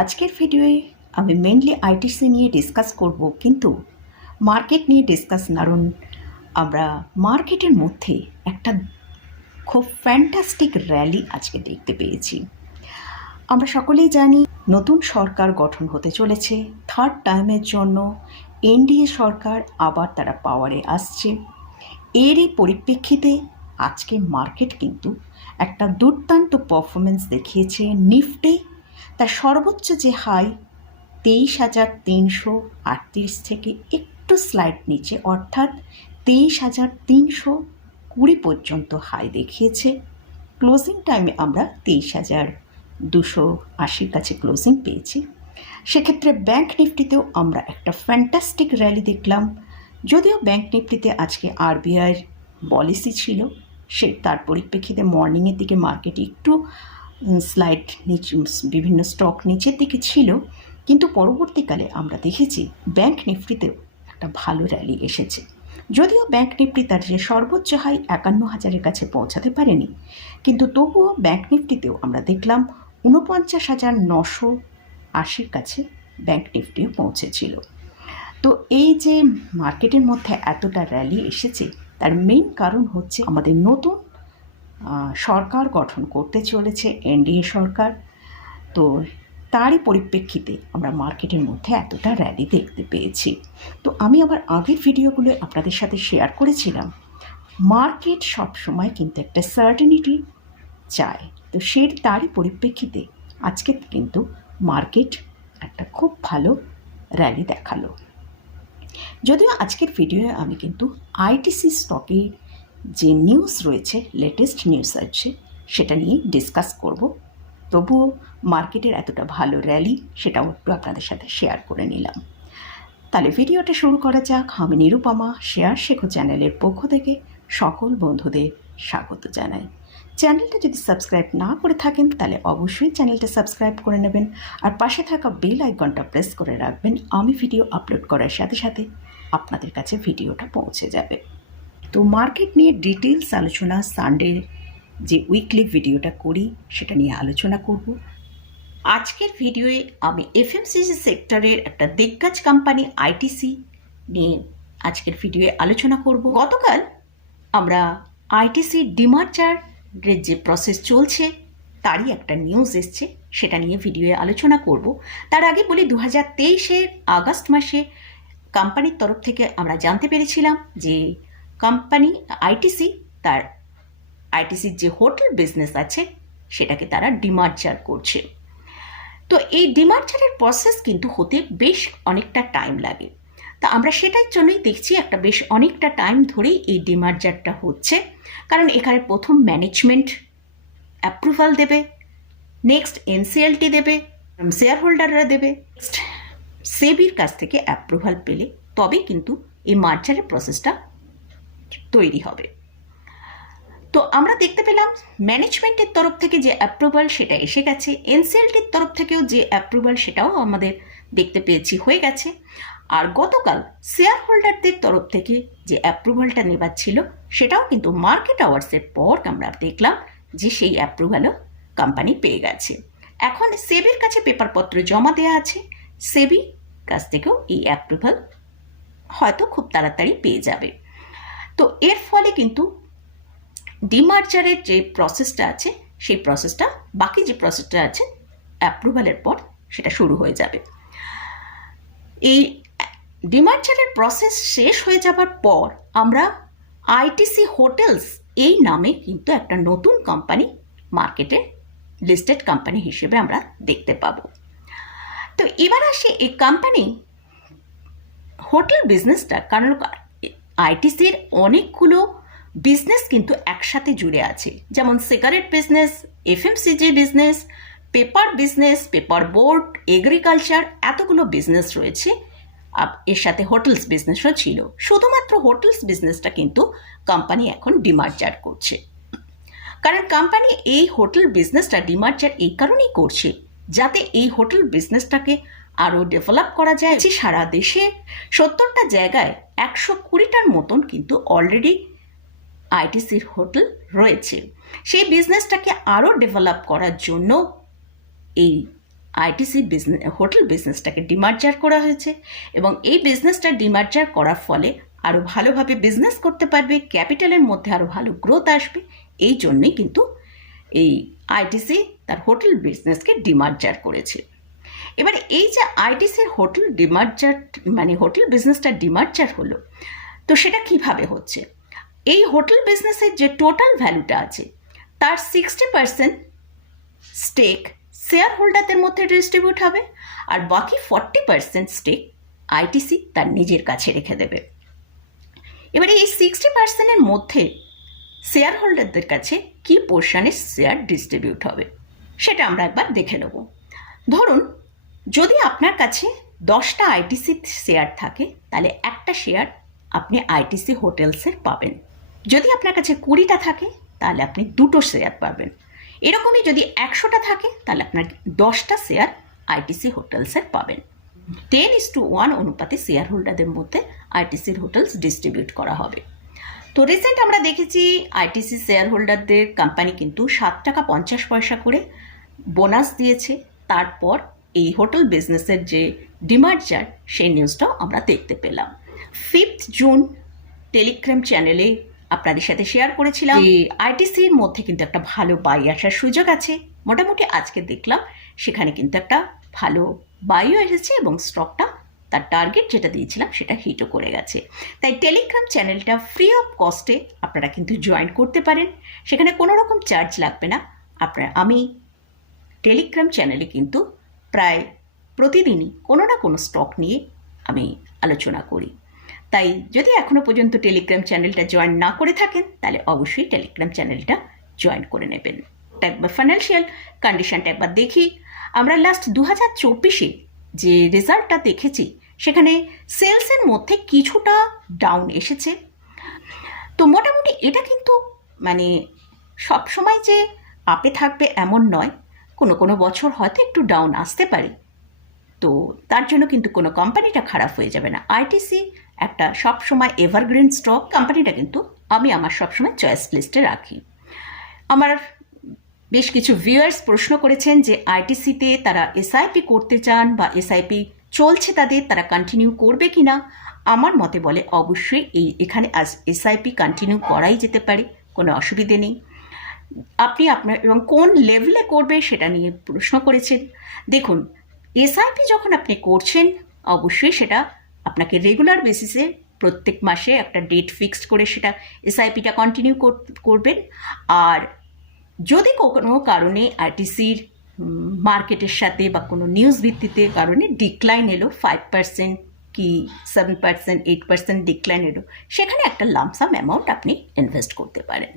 আজকের ভিডিওয়ে আমি mainly ITC নিয়ে ডিসকাস করব, কিন্তু মার্কেট নিয়ে ডিসকাস নারণ আমরা মার্কেটের মধ্যে একটা খুব ফ্যান্টাস্টিক র্যালি আজকে দেখতে পেয়েছি। আমরা সকলেই জানি নতুন সরকার গঠন হতে চলেছে থার্ড টাইমের জন্য এনডিএ সরকার আবার তারা পাওয়ারে আসছে। এরই পরিপ্রেক্ষিতে আজকে মার্কেট কিন্তু একটা দুর্দান্ত পারফরমেন্স দেখিয়েছে নিফটি। তার সর্বোচ্চ যে হাই, তেইশ হাজার তিনশো আটত্রিশ থেকে একটু স্লাইড নিচে, অর্থাৎ তেইশ হাজার তিনশো কুড়ি পর্যন্ত হাই দেখিয়েছে। ক্লোজিং টাইমে আমরা তেইশ হাজার দুশো আশির কাছে ক্লোজিং পেয়েছি। সেক্ষেত্রে ব্যাংক নিফটিতেও আমরা একটা ফ্যান্টাস্টিক র্যালি দেখলাম। যদিও ব্যাংক নিফটিতে আজকে আরবিআইয়ের পলিসি ছিল, সে তার পরিপ্রেক্ষিতে মর্নিংয়ের দিকে মার্কেট একটু স্লাইড নিচে, বিভিন্ন স্টক নিচের দিকে ছিল, কিন্তু পরবর্তীকালে আমরা দেখেছি ব্যাংক নিফটিতেও একটা ভালো র্যালি এসেছে। যদিও ব্যাংক নিফটি তার যে সর্বোচ্চ হাই একান্ন হাজারের কাছে পৌঁছাতে পারেনি, কিন্তু তবুও ব্যাংক নিফটিতেও আমরা দেখলাম ঊনপঞ্চাশ হাজার নশো আশির কাছে ব্যাংক নিফটিও পৌঁছেছিল। তো এই যে মার্কেটের মধ্যে এতটা র্যালি এসেছে, তার মেইন কারণ হচ্ছে আমাদের নতুন সরকার গঠন করতে চলেছে, এনডিএ সরকার। তো তারই পরিপ্রেক্ষিতে আমরা মার্কেটের মধ্যে এতটা র্যালি দেখতে পেয়েছি। তো আমি আবার আগের ভিডিওগুলো আপনাদের সাথে শেয়ার করেছিলাম। মার্কেট সবসময় কিন্তু একটা সার্টেনিটি চায়। তো সে তারই পরিপ্রেক্ষিতে আজকে কিন্তু মার্কেট একটা খুব ভালো র্যালি দেখাল। যদিও আজকের ভিডিওয়ে আমি কিন্তু আইটিসি স্টকে যে নিউজ রয়েছে লেটেস্ট নিউজ আছে, সেটা নিয়ে ডিসকাস করব। তবুও মার্কেটের এতটা ভালো র্যালি সেটাও একটু আপনাদের সাথে শেয়ার করে নিলাম। তাহলে ভিডিওটা শুরু করা যাক। আমি নিরুপমা, শেয়ার শেখো চ্যানেলের পক্ষ থেকে সকল বন্ধুদের স্বাগত জানাই। চ্যানেলটা যদি সাবস্ক্রাইব না করে থাকেন, তাহলে অবশ্যই চ্যানেলটা সাবস্ক্রাইব করে নেবেন। আর পাশে থাকা বেল আইকনটা প্রেস করে রাখবেন। আমি ভিডিও আপলোড করার সাথে সাথে আপনাদের কাছে ভিডিওটা পৌঁছে যাবে। তো মার্কেট নিয়ে ডিটেলস আলোচনা সানডের যে উইকলি ভিডিওটা করি, সেটা নিয়ে আলোচনা করব। আজকের ভিডিওয়ে আমি এফএমসিসি সেক্টরের একটা দিগ্গজ কোম্পানি আইটিসি নিয়ে আজকের ভিডিওয়ে আলোচনা করব। গতকাল আমরা আইটিসি ডিমার্চারের যে প্রসেস চলছে, তারই একটা নিউজ এসছে, সেটা নিয়ে ভিডিওয়ে আলোচনা করব। তার আগে বলি দু হাজার আগস্ট মাসে কোম্পানির তরফ থেকে আমরা জানতে পেরেছিলাম যে কোম্পানি আইটিসি তার আইটিসির যে হোটেল বিজনেস আছে, সেটাকে তারা ডিমার্চার করছে। তো এই ডিমার্চারের প্রসেস কিন্তু হতে বেশ অনেকটা টাইম লাগে। তা আমরা সেটার জন্যই দেখছি একটা বেশ অনেকটা টাইম ধরেই এই ডিমার্জারটা হচ্ছে। কারণ এখানে প্রথম ম্যানেজমেন্ট অ্যাপ্রুভাল দেবে নেক্সট এনসিএলটি দেবে শেয়ার হোল্ডাররা দেবে নেক্সট সেবির কাছ থেকে অ্যাপ্রুভাল পেলে তবে কিন্তু এই মার্জারের প্রসেসটা তৈরি হবে। তো আমরা দেখতে পেলাম ম্যানেজমেন্টের তরফ থেকে যে অ্যাপ্রুভাল সেটা এসে গেছে, এনসিএলটির তরফ থেকেও যে অ্যাপ্রুভাল সেটাও আমাদের দেখতে পেয়েছি, হয়ে গেছে। আর গতকাল শেয়ার হোল্ডারদের তরফ থেকে যে অ্যাপ্রুভালটা নেবার ছিল, সেটাও কিন্তু মার্কেট আওয়ার্সের পর আমরা দেখলাম যে সেই অ্যাপ্রুভালও কোম্পানি পেয়ে গেছে। এখন সেবির কাছে পেপারপত্র জমা দেওয়া আছে, সেবি কাছ থেকেও এই অ্যাপ্রুভাল হয়তো খুব তাড়াতাড়ি পেয়ে যাবে। তো এর ফলে কিন্তু ডিমার্জারের যে প্রসেসটা আছে, সেই প্রসেসটা বাকি যে প্রসেসটা আছে অ্যাপ্রুভালের পর সেটা শুরু হয়ে যাবে। এই ডিমার্জারের প্রসেস শেষ হয়ে যাবার পর আমরা আইটিসি হোটেলস এই নামে কিন্তু একটা নতুন কোম্পানি মার্কেটে লিস্টেড কোম্পানি হিসেবে আমরা দেখতে পাবো। তো এবার আসে এই কোম্পানি হোটেল বিজনেসটা কারণ আইটিসির অনেকগুলো বিজনেস কিন্তু একসাথে জুড়ে আছে। যেমন cigarette business FMCG business paper business paper board agriculture এতগুলো বিজনেস রয়েছে। এর সাথে হোটেলস বিজনেসও ছিল। শুধুমাত্র হোটেলস বিজনেসটা কিন্তু কোম্পানি এখন ডিমার্জার করছে। কারণ কোম্পানি এই হোটেল বিজনেসটা ডিমার্জার এই কারণেই করছে, যাতে এই হোটেল বিজনেসটাকে আরও ডেভেলপ করা যায় যে সারা দেশে সত্তরটা জায়গায় একশো কুড়িটার মতন কিন্তু অলরেডি আইটিসির হোটেল রয়েছে। সেই বিজনেসটাকে আরও ডেভেলপ করার জন্য এই আইটিসি বিজনেস হোটেল বিজনেসটাকে ডিমার্জার করা হয়েছে এবং এই বিজনেসটা ডিমার্জার করার ফলে আরও ভালোভাবে বিজনেস করতে পারবে ক্যাপিটালের মধ্যে আরও ভালো গ্রোথ আসবে। এই জন্যই কিন্তু এই আইটিসি তার হোটেল বিজনেসকে ডিমার্জার করেছে। এবার এই যে আইটিসির হোটেল ডিমার্জার মানে হোটেল বিজনেসটা ডিমার্জার হলো, তো সেটা কীভাবে হচ্ছে? এই হোটেল বিজনেসের যে টোটাল ভ্যালুটা আছে, তার সিক্সটি পার্সেন্ট স্টেক শেয়ার হোল্ডারদের মধ্যে ডিস্ট্রিবিউট হবে, আর বাকি ফর্টি পার্সেন্ট স্টেক আইটিসি তার নিজের কাছে রেখে দেবে। এবারে এই সিক্সটি পার্সেন্টের মধ্যে শেয়ার হোল্ডারদের কাছে কী পোর্শনে শেয়ার ডিস্ট্রিবিউট হবে, সেটা আমরা একবার দেখে নেব। ধরুন যদি আপনার কাছে দশটা আইটিসি শেয়ার থাকে, তাহলে একটা শেয়ার আপনি আইটিসি হোটেলসের পাবেন। যদি আপনার কাছে কুড়িটা থাকে, তাহলে আপনি দুটো শেয়ার পাবেন। এরকমই যদি একশোটা থাকে, তাহলে আপনার দশটা শেয়ার আইটিসি হোটেলসের পাবেন। টেন ইস টু ওয়ান অনুপাতে শেয়ার হোল্ডারদের মধ্যে আইটিসির হোটেলস ডিস্ট্রিবিউট করা হবে। তো রিসেন্ট আমরা দেখেছি আইটিসি শেয়ার হোল্ডারদের কোম্পানি কিন্তু সাত টাকা পঞ্চাশ পয়সা করে বোনাস দিয়েছে। তারপর এই হোটেল বিজনেসের যে ডিমার্জার সেই নিউজটাও আমরা দেখতে পেলাম। ফিফথ জুন টেলিগ্রাম চ্যানেলে আপনাদের সাথে শেয়ার করেছিলাম। যে আইটিসির মধ্যে কিন্তু একটা ভালো বাই আসার সুযোগ আছে। মোটামুটি আজকে দেখলাম সেখানে কিন্তু একটা ভালো বাইও এসেছে এবং স্টকটা তার টার্গেট যেটা দিয়েছিলাম সেটা হিটও করে গেছে। তাই টেলিগ্রাম চ্যানেলটা ফ্রি অফ কস্টে আপনারা কিন্তু জয়েন করতে পারেন। সেখানে কোনো রকম চার্জ লাগবে না। আপনার আমি টেলিগ্রাম চ্যানেলে কিন্তু প্রায় প্রতিদিনই কোনো না কোনো স্টক নিয়ে আমি আলোচনা করি। তাই যদি এখনও পর্যন্ত টেলিগ্রাম চ্যানেলটা জয়েন না করে থাকেন, তাহলে অবশ্যই টেলিগ্রাম চ্যানেলটা জয়েন করে নেবেন। একবার ফাইন্যান্সিয়াল কন্ডিশনটা একবার দেখি। আমরা লাস্ট দু হাজার চব্বিশে যে রেজাল্টটা দেখেছি, সেখানে সেলসের মধ্যে কিছুটা ডাউন এসেছে। তো মোটামুটি এটা কিন্তু মানে সবসময় যে আপে থাকবে এমন নয় কোনো কোনো বছর হয়তো একটু ডাউন আসতে পারে। তো তার জন্য কিন্তু কোনো কোম্পানিটা খারাপ হয়ে যাবে না। আইটিসি একটা সবসময় এভারগ্রিন স্টক কোম্পানিটা কিন্তু আমি আমার সবসময় চয়েস লিস্টে রাখি। আমার বেশ কিছু ভিউয়ার্স প্রশ্ন করেছেন যে আইটিসিতে তারা এসআইপি করতে চান বা এসআইপি চলছে তাদের, তারা কন্টিনিউ করবে কি না আমার মতে বলে অবশ্যই এই এখানে আজ এসআইপি কন্টিনিউ করাই যেতে পারে, কোনো অসুবিধে নেই। আপনি আপনার, এবং কোন লেভেলে করবে সেটা নিয়ে প্রশ্ন করেছেন। দেখুন এসআইপি যখন আপনি করছেন, অবশ্যই সেটা আপনাকে রেগুলার বেসিসে প্রত্যেক মাসে একটা ডেট ফিক্সড করে সেটা এসআইপিটা কন্টিনিউ করবেন। আর যদি কোনো কারণে আরটিসির মার্কেটের সাথে বা কোনো নিউজ ভিত্তিতে কারণে ডিক্লাইন এলো ফাইভ পার্সেন্ট কি seven percent eight percent decline এলো, সেখানে একটা লামসাম অ্যামাউন্ট আপনি ইনভেস্ট করতে পারেন।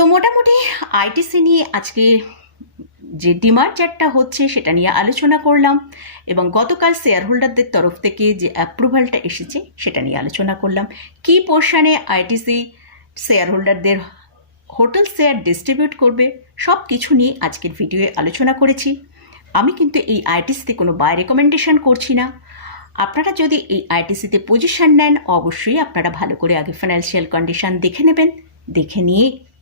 তো মোটামুটি আইটিসি নিয়ে আজকে যে ডিমার্জারটা হচ্ছে সেটা নিয়ে আলোচনা করলাম এবং গতকাল শেয়ার হোল্ডারদের তরফ থেকে যে অ্যাপ্রুভালটা এসেছে সেটা নিয়ে আলোচনা করলাম। কি পোর্শনে আইটিসি শেয়ার হোল্ডারদের হোটেল শেয়ার ডিস্ট্রিবিউট করবে সব কিছু নিয়ে আজকের ভিডিওয়ে আলোচনা করেছি। আমি কিন্তু এই আইটিসিতে কোনো বাই রেকমেন্ডেশন করছি না। আপনারা যদি এই আইটিসিতে পজিশন নেন, অবশ্যই আপনারা ভালো করে আগে ফিনান্সিয়াল কন্ডিশন দেখে নেবেন। দেখে নিয়ে